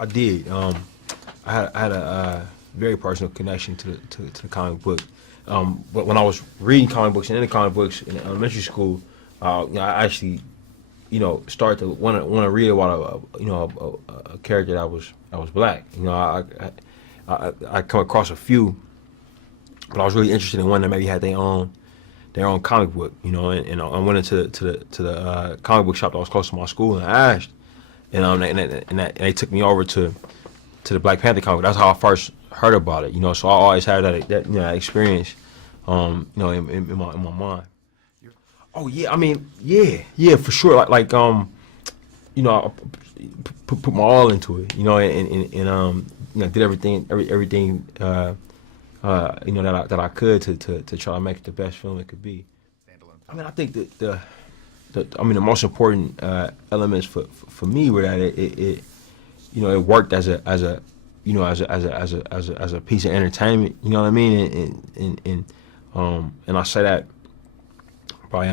I did. I had a very personal connection to the comic book. But when I was reading comic books and in the comic books in elementary school, I actually, started to want to read about a character that was black. I come across a few, but I was really interested in one that maybe had their own comic book. And I went into the comic book shop that was close to my school and I asked, and they took me over to the Black Panther comic. That's how I first heard about it. So I always had that experience, in my mind. Oh yeah, I mean, yeah, for sure. I put my all into it, and did everything, that I could to try to make it the best film it could be. I mean, I think that the most important elements for me were that it worked as a piece of entertainment. You know what I mean? And I say that by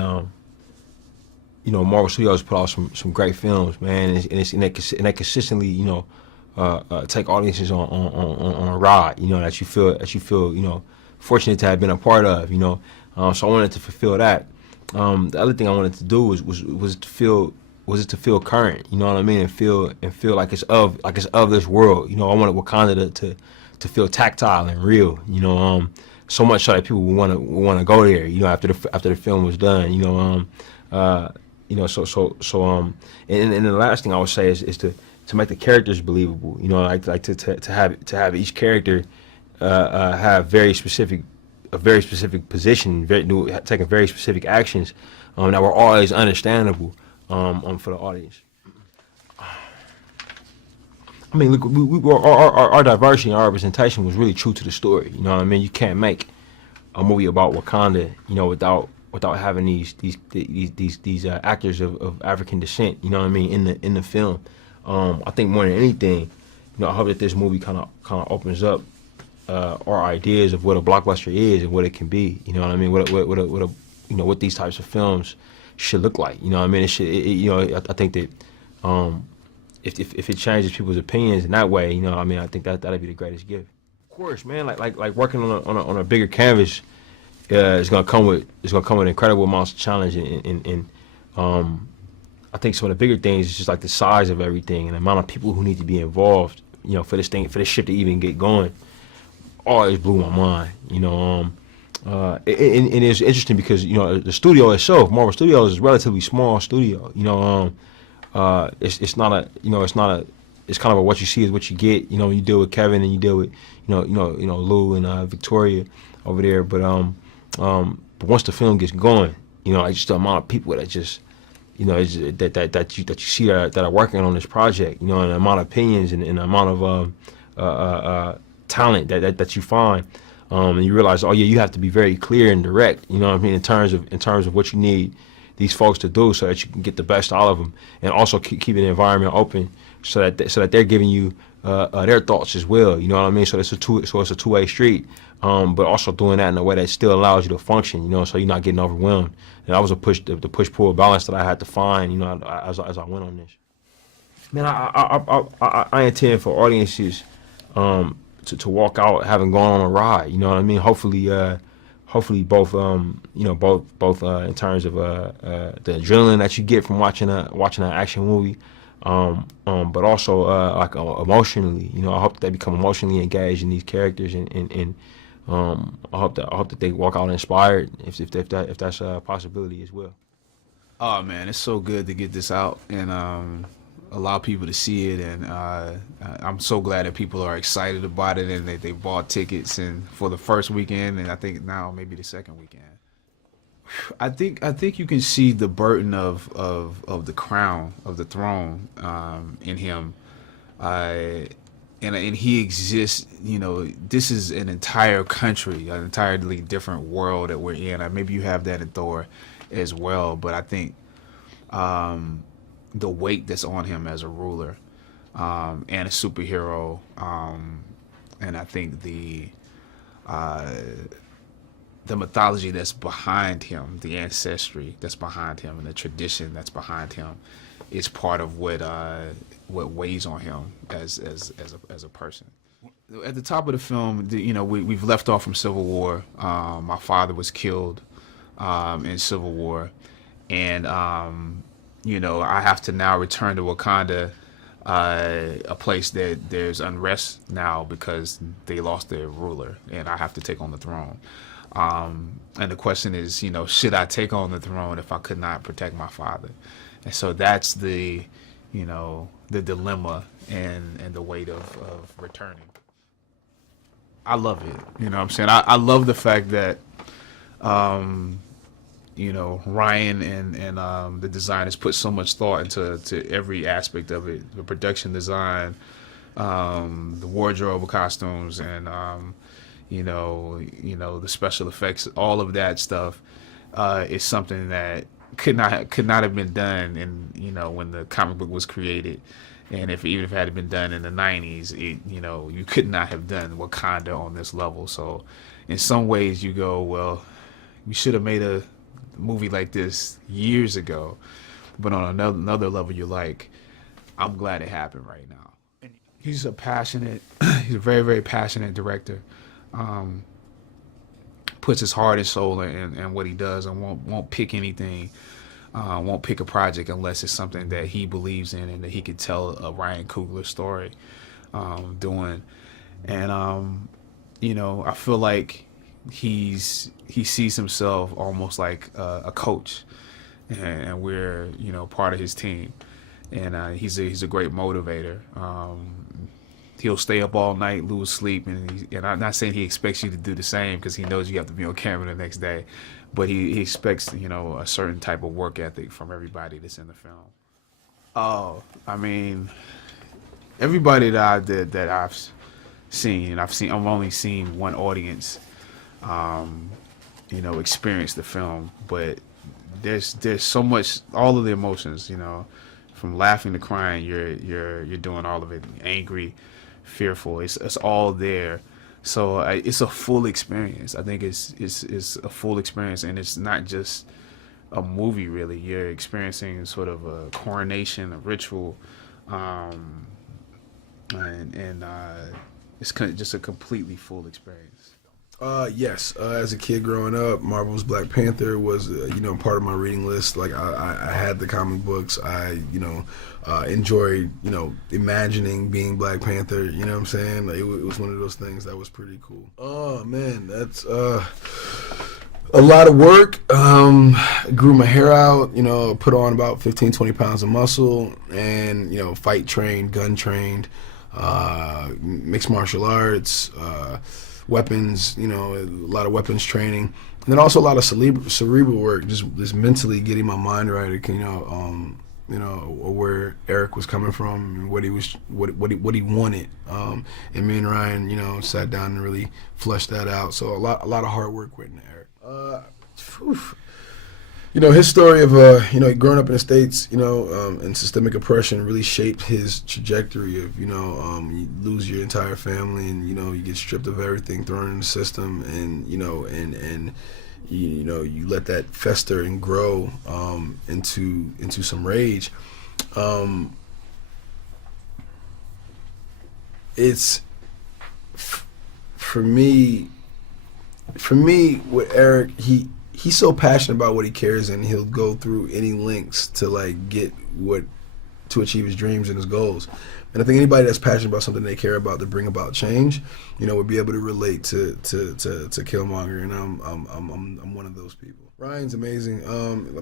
Marvel Studios put out some great films, man, and they consistently take audiences on a ride, that you feel fortunate to have been a part of, so I wanted to fulfill that. The other thing I wanted to do was to feel current, you know what I mean, and feel like it's of this world. I wanted Wakanda to feel tactile and real, so much so that people would want to go there, after the film was done, and the last thing I would say is to make the characters believable, like to have each character have a very specific position, taking very specific actions that were always understandable for the audience. I mean, look, our diversity and our representation was really true to the story. You know what I mean? You can't make a movie about Wakanda, without having these actors of African descent. You know what I mean? In the film, I think more than anything, I hope that this movie kind of opens up our ideas of what a blockbuster is and what it can be. You know what I mean? What these types of films should look like. You know what I mean? It should. I think that. If it changes people's opinions in that way, I think that'd be the greatest gift. Of course, man. Like working on a bigger canvas is gonna come with incredible amounts of challenge, and I think some of the bigger things is just like the size of everything and the amount of people who need to be involved. For this ship to even get going, always blew my mind. And it's interesting because the studio itself, Marvel Studios, is a relatively small studio. It's kind of what you see is what you get. You deal with Kevin and you deal with Lou and Victoria over there. But once the film gets going, just the amount of people that just that you see that are working on this project, and the amount of opinions and the amount of talent that you find, and you realize, oh yeah, you have to be very clear and direct. You know what I mean, in terms of what you need these folks to do so that you can get the best out of them, and also keep the environment open so that they're giving you their thoughts as well. You know what I mean? So it's a two-way street, but also doing that in a way that still allows you to function. So you're not getting overwhelmed. And that was the push-pull balance that I had to find. As I went on this. Man, I intend for audiences to walk out having gone on a ride. You know what I mean? Hopefully both both in terms of the adrenaline that you get from watching an action movie, but also emotionally. I hope that they become emotionally engaged in these characters, and I hope that they walk out inspired if that's a possibility as well. Oh man, it's so good to get this out and allow people to see it, and I'm so glad that people are excited about it and they bought tickets and for the first weekend, and I think now maybe the second weekend. I think you can see the burden of the crown, of the throne, in him, and he exists. This is an entire country, an entirely different world that we're in. Maybe you have that in Thor as well, but I think the weight that's on him as a ruler and a superhero, and I think the mythology that's behind him, the ancestry that's behind him, and the tradition that's behind him is part of what what weighs on him as a person. At the top of the film, we've left off from Civil War. My father was killed in Civil War, and I have to now return to Wakanda, a place that there's unrest now because they lost their ruler, and I have to take on the throne. And the question is, should I take on the throne if I could not protect my father? And so that's the dilemma and the weight of returning. I love it. You know what I'm saying? I love the fact that, Ryan and the designers put so much thought into every aspect of it. The production design, the wardrobe, costumes, and, the special effects, all of that stuff is something that could not have been done when the comic book was created. And even if it had been done in the 90s, you could not have done Wakanda on this level. So in some ways you go, well, we should have made a movie like this years ago. But on another level, you're like, I'm glad it happened right now. And he's a very, very passionate director. Puts his heart and soul in what he does, and won't pick anything. Won't pick a project unless it's something that he believes in and that he could tell a Ryan Coogler story doing. And I feel like he sees himself almost like a coach, and we're part of his team, and he's a great motivator. He'll stay up all night, lose sleep, and I'm not saying he expects you to do the same, because he knows you have to be on camera the next day, but he expects a certain type of work ethic from everybody that's in the film. Oh, I mean, everybody that I've seen, I've only seen one audience, experience the film, but there's so much, all of the emotions, from laughing to crying, you're doing all of it, angry, fearful, it's all there. So it's a full experience. I think it's a full experience, and it's not just a movie, really. You're experiencing sort of a coronation, a ritual, and it's just a completely full experience. Yes. As a kid growing up, Marvel's Black Panther was, part of my reading list. Like I had the comic books. I, enjoyed, imagining being Black Panther. You know what I'm saying? Like it was one of those things that was pretty cool. Oh man, that's a lot of work. Grew my hair out. Put on about 15, 20 pounds of muscle, and fight trained, gun trained, mixed martial arts. Weapons, a lot of weapons training, and then also a lot of cerebral work, just mentally getting my mind right, where Eric was coming from, and what he wanted, and me and Ryan, sat down and really fleshed that out. So a lot of hard work went into Eric. His story of growing up in the States, and systemic oppression really shaped his trajectory of, you lose your entire family, and you get stripped of everything, thrown in the system, and you let that fester and grow into some rage. It's for me with Eric, he's so passionate about what he cares, and he'll go through any lengths to to achieve his dreams and his goals. And I think anybody that's passionate about something they care about to bring about change, would be able to relate to Killmonger, and I'm one of those people. Ryan's amazing.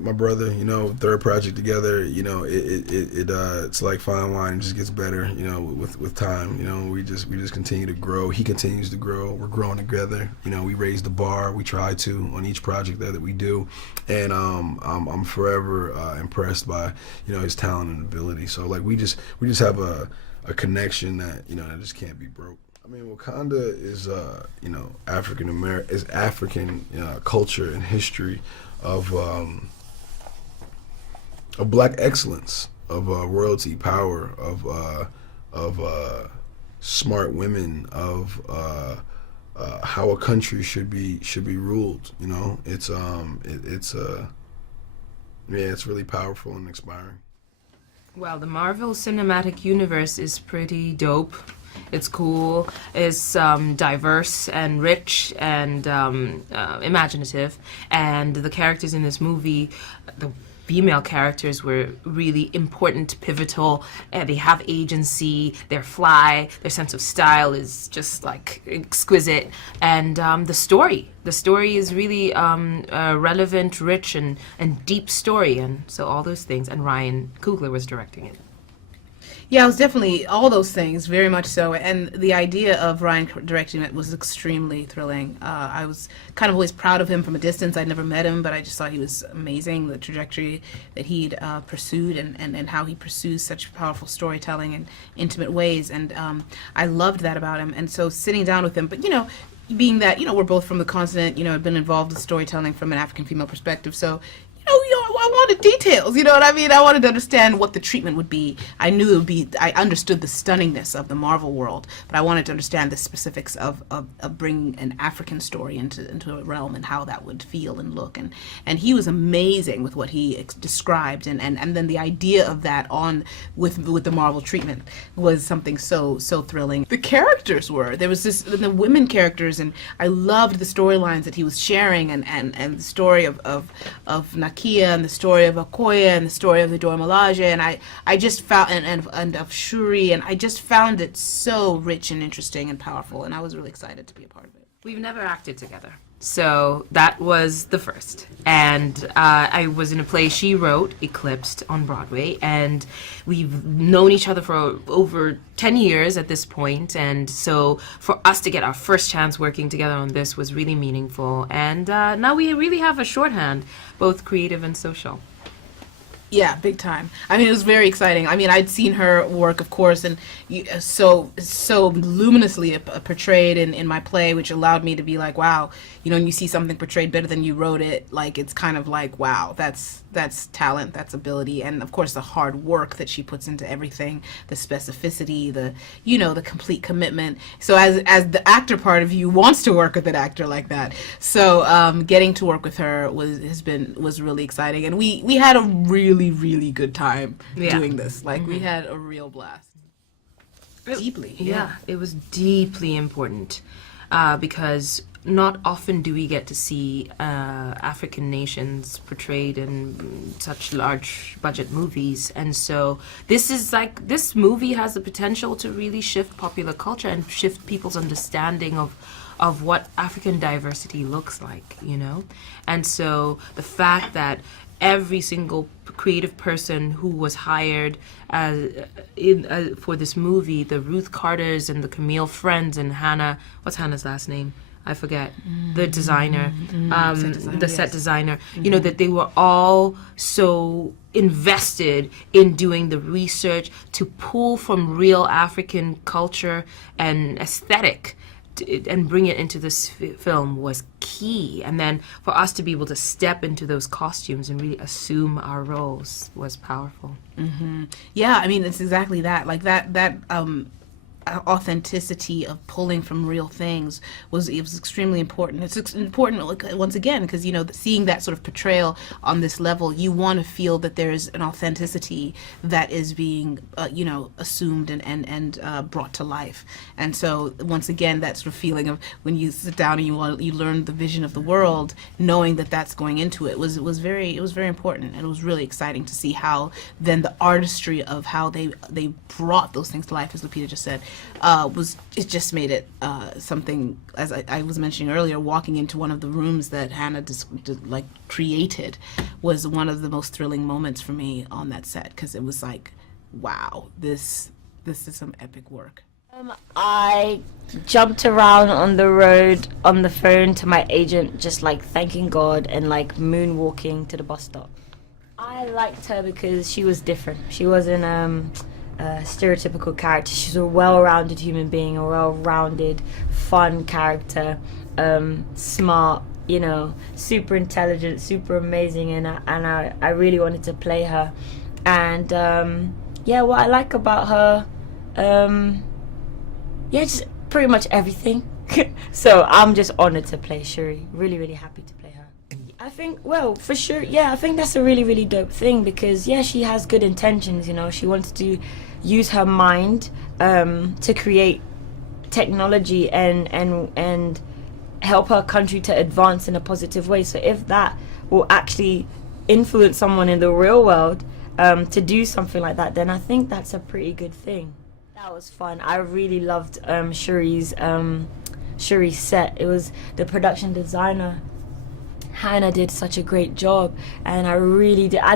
My brother, third project together, it's like fine wine, it just gets better, with time. We just continue to grow. He continues to grow. We're growing together. We raise the bar. We try to on each project that we do, and I'm forever impressed by his talent and ability. So we just have a connection that that just can't be broke. I mean, Wakanda is, African culture and history of black excellence, of royalty, power, of smart women, of how a country should be ruled. It's really powerful and inspiring. Well, the Marvel Cinematic Universe is pretty dope. It's cool. It's diverse and rich and imaginative. And the characters in this movie, the female characters were really important, pivotal. And they have agency. They're fly. Their sense of style is just like exquisite. And the story is really a relevant, rich, and deep story. And so all those things. And Ryan Coogler was directing it. Yeah, it was definitely all those things, very much so. And the idea of Ryan directing it was extremely thrilling. I was kind of always proud of him from a distance. I'd never met him, but I just thought he was amazing, the trajectory that he'd pursued and how he pursues such powerful storytelling in intimate ways. And I loved that about him. And so sitting down with him, but, being that, we're both from the continent, I've been involved with storytelling from an African female perspective. So, I wanted details, you know what I mean? I wanted to understand what the treatment would be. I knew it would be, I understood the stunningness of the Marvel world, but I wanted to understand the specifics of bringing an African story into a realm and how that would feel and look. And he was amazing with what he described. And then the idea of that with the Marvel treatment was something so thrilling. The characters there was the women characters, and I loved the storylines that he was sharing and the story of Nakia and the story of Okoye and the story of the Dora Milaje, and I just found and of Shuri, and I just found it so rich and interesting and powerful, and I was really excited to be a part of it. We've never acted together. So that was the first. And I was in a play she wrote, Eclipsed, on Broadway. And we've known each other for over 10 years at this point. And so for us to get our first chance working together on this was really meaningful. And now we really have a shorthand, both creative and social. Yeah, big time. I mean, it was very exciting. I mean, I'd seen her work, of course, and so luminously portrayed in my play, which allowed me to be like, wow, when you see something portrayed better than you wrote it, like, it's kind of like, wow, that's talent, that's ability, and of course the hard work that she puts into everything, the specificity, the complete commitment. So as the actor part of you wants to work with an actor like that. So getting to work with her was really exciting, and we had a really good time doing this. Like, we had a real blast. Deeply. Yeah, it was deeply important because not often do we get to see African nations portrayed in such large budget movies. And so this movie has the potential to really shift popular culture and shift people's understanding of what African diversity looks like, And so the fact that every single creative person who was hired for this movie, the Ruth Carters and the Camille Friends and Hannah, what's Hannah's last name? I forget. The designer, set designer, that they were all so invested in doing the research to pull from real African culture and aesthetic and bring it into this film was key. And then for us to be able to step into those costumes and really assume our roles was powerful. Mm-hmm. Yeah, I mean, it's exactly that. Like that authenticity of pulling from real things was extremely important. It's important, once again, because seeing that sort of portrayal on this level, you want to feel that there's an authenticity that is being assumed and brought to life. And so once again, that sort of feeling of when you sit down and you learn the vision of the world, knowing that that's going into it was very important, and it was really exciting to see how then the artistry of how they brought those things to life, as Lupita just said, it just made it something, as I was mentioning earlier, walking into one of the rooms that Hannah created was one of the most thrilling moments for me on that set, because it was like, wow, this is some epic work. I jumped around on the road on the phone to my agent, just thanking God and moonwalking to the bus stop. I liked her because she was different. She wasn't stereotypical character. She's a well-rounded human being, a well-rounded, fun character, smart, super intelligent, super amazing, and I really wanted to play her. And what I like about her, just pretty much everything. So I'm just honored to play Shuri. Really, really happy to play her. I think, well, for sure, yeah, I think that's a really, really dope thing because, yeah, she has good intentions, you know. She wants to use her mind to create technology and help her country to advance in a positive way. So if that will actually influence someone in the real world to do something like that, then I think that's a pretty good thing. That was fun. I really loved Shuri's set. It was the production designer. Hannah did such a great job, and I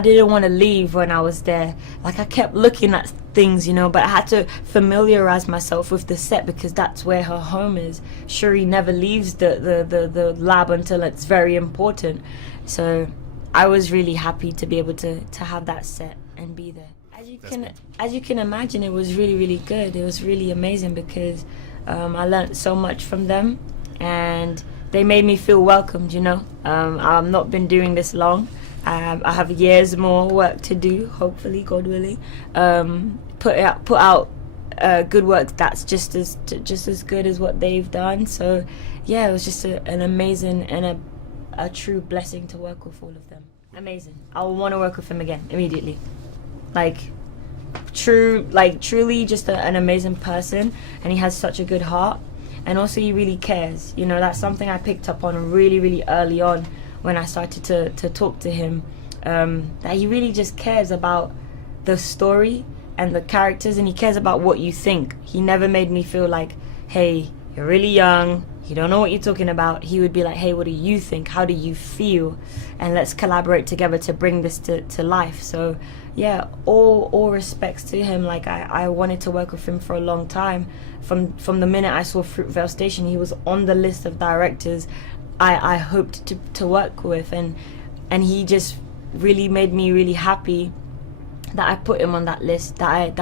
didn't want to leave when I was there. Like, I kept looking at things, you know, but I had to familiarize myself with the set because that's where her home is. Shuri never leaves the lab until it's very important. So I was really happy to be able to have that set and be there. As you can imagine, it was really, really good. It was really amazing because I learned so much from them, and they made me feel welcomed, you know. I've not been doing this long. I have years more work to do, hopefully, God willing. Put out good work that's just as good as what they've done. So, yeah, it was just an amazing and a true blessing to work with all of them. Amazing. I will want to work with him again immediately. Truly just an amazing person, and he has such a good heart. And also he really cares. You know, that's something I picked up on really, really early on when I started to talk to him, that he really just cares about the story and the characters, and he cares about what you think. He never made me feel like, hey, you're really young, you don't know what you're talking about. He would be like, hey, what do you think? How do you feel? And let's collaborate together to bring this to life. So yeah, all respects to him. Like, I wanted to work with him for a long time. From the minute I saw Fruitvale Station, he was on the list of directors I hoped to work with, and he just really made me really happy that I put him on that list, that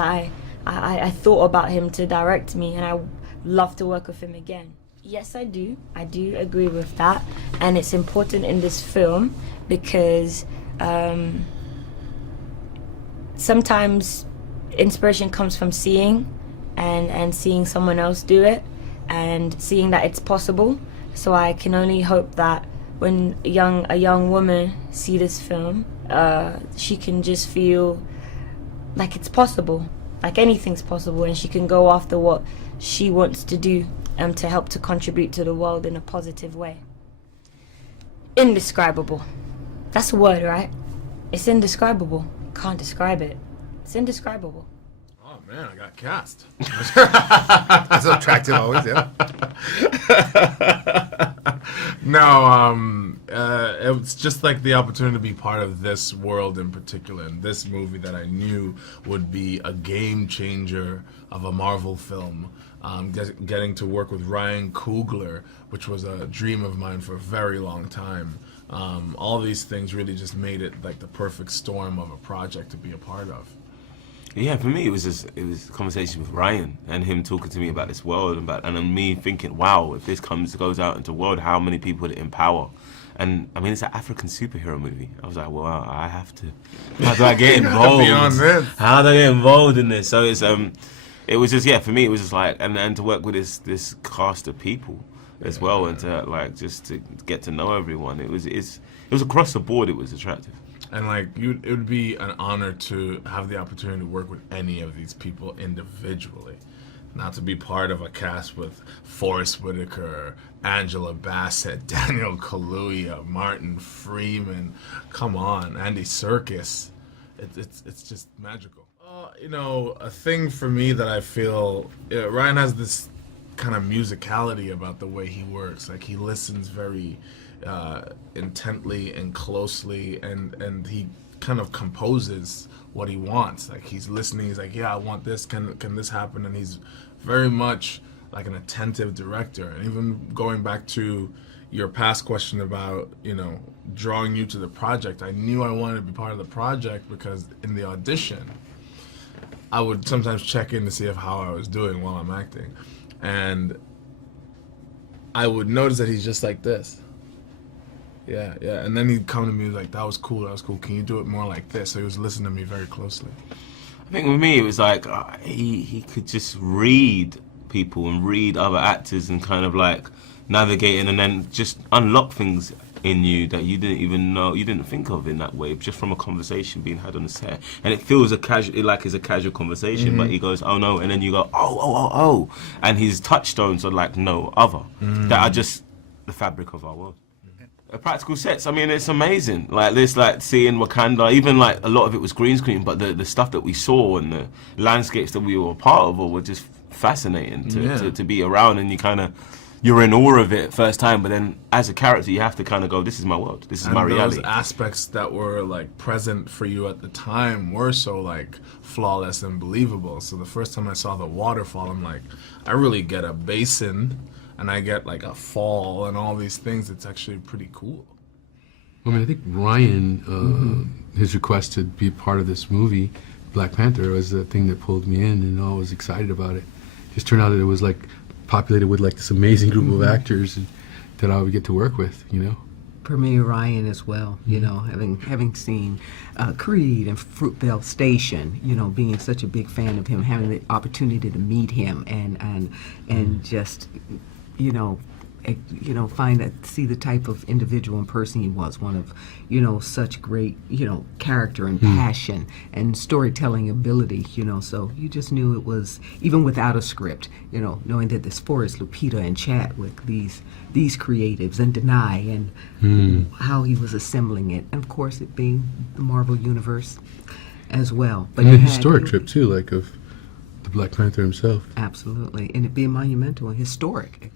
I thought about him to direct me, and I love to work with him again. Yes, I do agree with that, and it's important in this film because sometimes inspiration comes from seeing and seeing someone else do it and seeing that it's possible. So I can only hope that when a young woman see this film, she can just feel like it's possible, like anything's possible, and she can go after what she wants to do to help to contribute to the world in a positive way. Indescribable. That's a word, right? It's indescribable. Can't describe it. It's indescribable. Oh man, I got cast. That's attractive always, yeah. No, it was just like the opportunity to be part of this world in particular, and this movie that I knew would be a game changer of a Marvel film. Getting to work with Ryan Coogler, which was a dream of mine for a very long time. All these things really just made it like the perfect storm of a project to be a part of. Yeah, for me it was a conversation with Ryan and him talking to me about this world and then me thinking, wow, if this goes out into the world, how many people would it empower? And I mean, it's an African superhero movie. I was like, well, I have to. How do I get involved? Beyond this. How do I get involved in this? So it was just, yeah, for me it was just like, and to work with this cast of people as well, and to like just to get to know everyone. It was across the board. It was attractive. And like, it would be an honor to have the opportunity to work with any of these people individually, not to be part of a cast with Forrest Whitaker, Angela Bassett, Daniel Kaluuya, Martin Freeman. Come on, Andy Serkis. It's just magical. You know, a thing for me that I feel, Ryan has this kind of musicality about the way he works. Like, he listens very intently and closely, and he kind of composes what he wants. Like, he's listening, he's like, yeah, I want this, can this happen? And he's very much like an attentive director. And even going back to your past question about, you know, drawing you to the project, I knew I wanted to be part of the project because in the audition I would sometimes check in to see how I was doing while I'm acting, and I would notice that he's just like this. Yeah, and then he'd come to me like, that was cool, can you do it more like this? So he was listening to me very closely. I think with me it was like he could just read people and read other actors and kind of like navigate in and then just unlock things in you that you didn't even know, you didn't think of in that way, just from a conversation being had on the set. And it feels like it's a casual conversation, but he goes, oh no, and then you go, oh, and his touchstones are like no other, that are just the fabric of our world. Practical sets, I mean, it's amazing. Like this, like seeing Wakanda, even like a lot of it was green screen, but the stuff that we saw and the landscapes that we were a part of were just fascinating to be around, and you're in awe of it first time, but then as a character you have to kind of go, this is my world, this is my reality. Those aspects that were like present for you at the time were so like flawless and believable. So the first time I saw the waterfall, I'm like, I really get a basin and I get like a fall and all these things. It's actually pretty cool. I mean, I think Ryan, his request to be part of this movie, Black Panther, was the thing that pulled me in, and I was excited about it. Just turned out that it was like populated with like this amazing group of actors that I would get to work with, you know. For me, Ryan as well, you know, having seen Creed and Fruitvale Station, you know, being such a big fan of him, having the opportunity to meet him and just, see the type of individual and person he was, one of, such great, character and passion and storytelling ability, so you just knew it was, even without a script, knowing that this forest, Lupita and Chadwick, these creatives, and Danai, and how he was assembling it, and of course it being the Marvel Universe as well. But and a historic trip too, like of the Black Panther himself. Absolutely, and it being monumental and historic.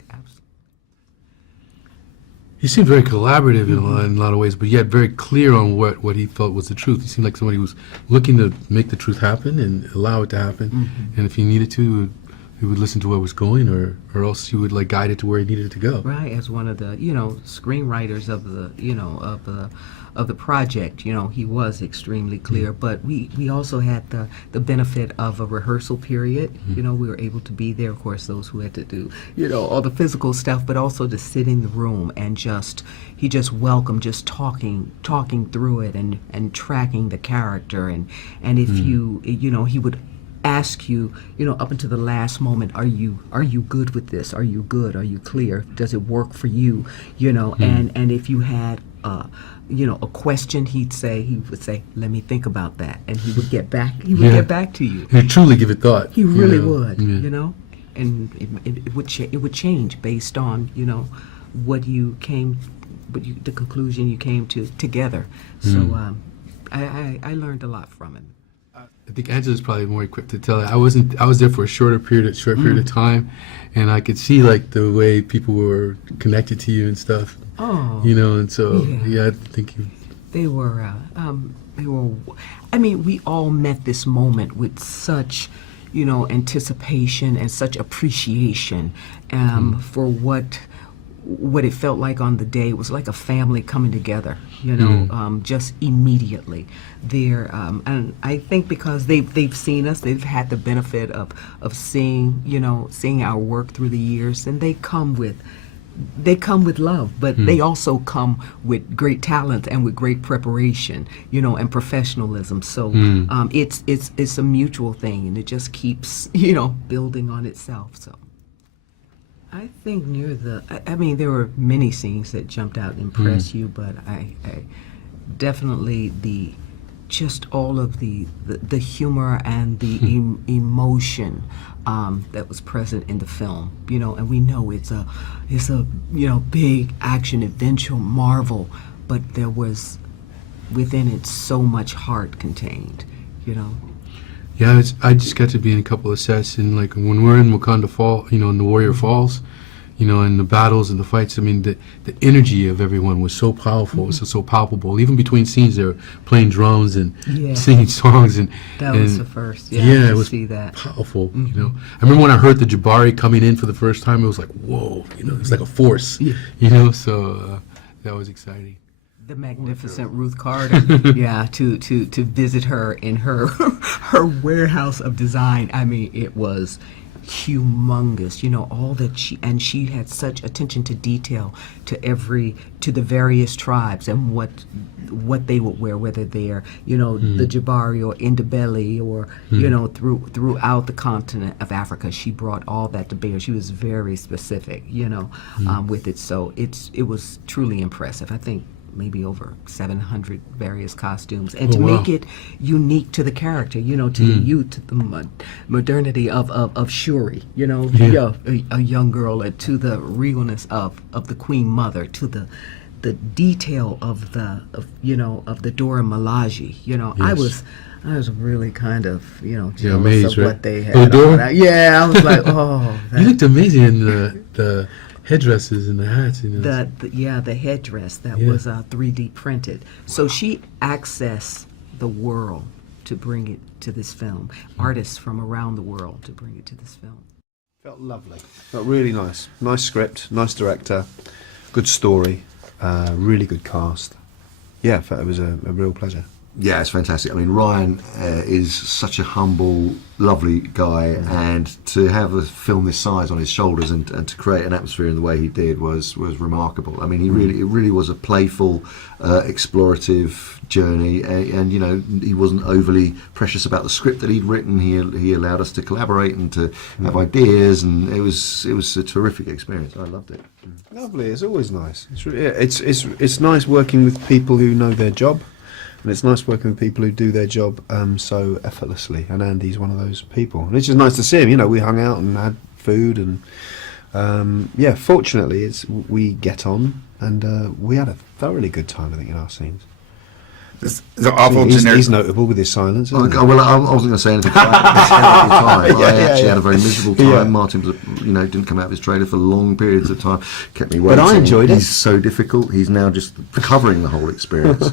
He seemed very collaborative in a lot of ways, but yet very clear on what he felt was the truth. He seemed like somebody who was looking to make the truth happen and allow it to happen. And if he needed to, he would listen to what was going, or else he would like guide it to where he needed it to go. Right, as one of the screenwriters of the project, he was extremely clear. But we also had the benefit of a rehearsal period. We were able to be there. Of course, those who had to do all the physical stuff, but also to sit in the room and he just welcomed just talking through it and tracking the character, and if he would ask you, up until the last moment, are you good with this? Are you good? Are you clear? Does it work for you? And if you had a question, he would say, let me think about that, and he would get back. He would get back to you. He'd truly give it thought. He really would, and it would change based on the conclusion you came to together. So I learned a lot from him. I think Angela's probably more equipped to tell it. I was there for a short period of time, and I could see like the way people were connected to you and stuff. Oh, and so I think they were. I mean, we all met this moment with such, anticipation and such appreciation for what it felt like on the day. It was like a family coming together, just immediately there. And I think because they've seen us, they've had the benefit of seeing our work through the years, and they come with love, but they also come with great talent and with great preparation, and professionalism. So it's a mutual thing, and it just keeps, building on itself. So I think there were many scenes that jumped out and impressed you, but I definitely just all of the humor and the emotion that was present in the film, and we know it's a big action adventure Marvel, but there was within it so much heart contained, Yeah, I just got to be in a couple of sets, and like when we're in Wakanda Fall, in the Warrior Falls, and the battles and the fights. I mean, the energy of everyone was so powerful, it was so palpable. Even between scenes, they were playing drums and singing songs, and that was the first. Yeah, it was see that powerful. I remember when I heard the Jabari coming in for the first time, it was like, whoa, it's like a force. So that was exciting. The magnificent Ruth Carter, to visit her in her warehouse of design. I mean, it was humongous. You know, all that she had such attention to detail to the various tribes and what they would wear, whether they're, you know, the Jabari or Indabelli or, you know, throughout the continent of Africa. She brought all that to bear. She was very specific, you know, with it. So it was truly impressive. I think maybe over 700 various costumes, and to make it unique to the character, you know, to the youth, to the modernity of Shuri, you know, a young girl, and to the realness of the Queen Mother, to the detail of the Dora Milaje, you know. Yes. I was really kind of, you know, jealous amazed, of right? what they had. Oh, Dora? on that. Yeah, I was like, oh. You looked amazing in the headdresses and the hats. You know. The headdress that was 3D printed. So she accessed the world to bring it to this film. Artists from around the world to bring it to this film. Felt lovely. Felt really nice. Nice script, nice director, good story, really good cast. Yeah, I felt it was a real pleasure. Yeah, it's fantastic. I mean, Ryan is such a humble, lovely guy, and to have a film this size on his shoulders and to create an atmosphere in the way he did was remarkable. I mean, it really was a playful, explorative journey, and you know, he wasn't overly precious about the script that he'd written. He allowed us to collaborate and to have ideas, and it was a terrific experience. I loved it. Lovely. It's always nice. It's nice working with people who know their job. And it's nice working with people who do their job so effortlessly, and Andy's one of those people. And it's just nice to see him. You know, we hung out and had food, and fortunately, we get on, and we had a thoroughly good time, I think, in our scenes. It's awful generic. He's notable with his silence. Isn't he? Well, I wasn't going to say anything about the time. I actually had a very miserable time. Yeah. Martin was, didn't come out of his trailer for long periods of time. Kept me waiting. But I enjoyed it. He's so difficult. He's now just covering the whole experience.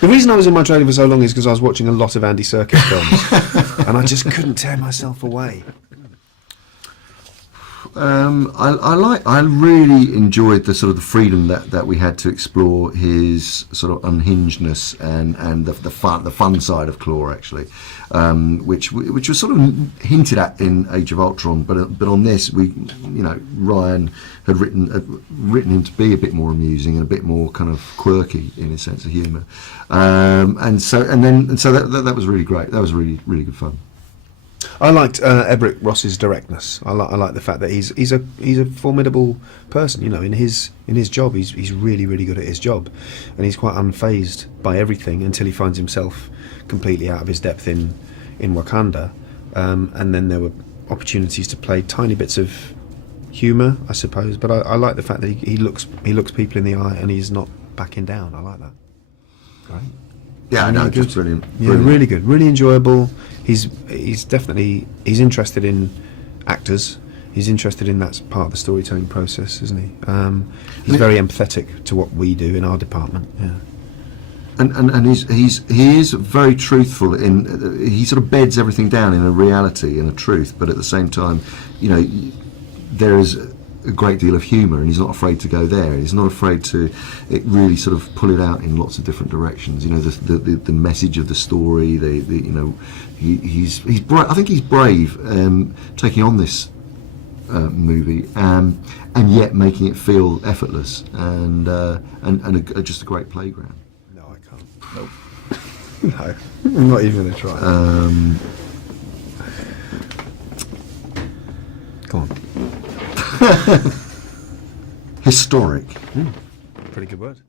The reason I was in my trailer for so long is because I was watching a lot of Andy Serkis films, and I just couldn't tear myself away. I really enjoyed the sort of the freedom that we had to explore his sort of unhingedness and the fun side of Claw, actually, which was sort of hinted at in Age of Ultron, but on this Ryan had written him to be a bit more amusing and a bit more kind of quirky in his sense of humour, and so that was really great. That was really good fun. I liked Everett Ross's directness. I like the fact that he's a formidable person. You know, in his job, he's really good at his job, and he's quite unfazed by everything until he finds himself completely out of his depth in Wakanda. And then there were opportunities to play tiny bits of humour, I suppose. But I like the fact that he looks people in the eye and he's not backing down. I like that. Great. Yeah, really no, good. just brilliant. Yeah, really good, really enjoyable. He's interested in actors. He's interested in that part of the storytelling process, isn't he? He's very empathetic to what we do in our department. Yeah. And he is very truthful in he sort of beds everything down in a reality and a truth, but at the same time, there is a great deal of humour, and he's not afraid to go there. He's not afraid to really sort of pull it out in lots of different directions. The message of the story. He's I think he's brave taking on this movie, and yet making it feel effortless and just a great playground. No, I can't. Nope. No, I'm not even going to try. Go on. Historic. Pretty good word.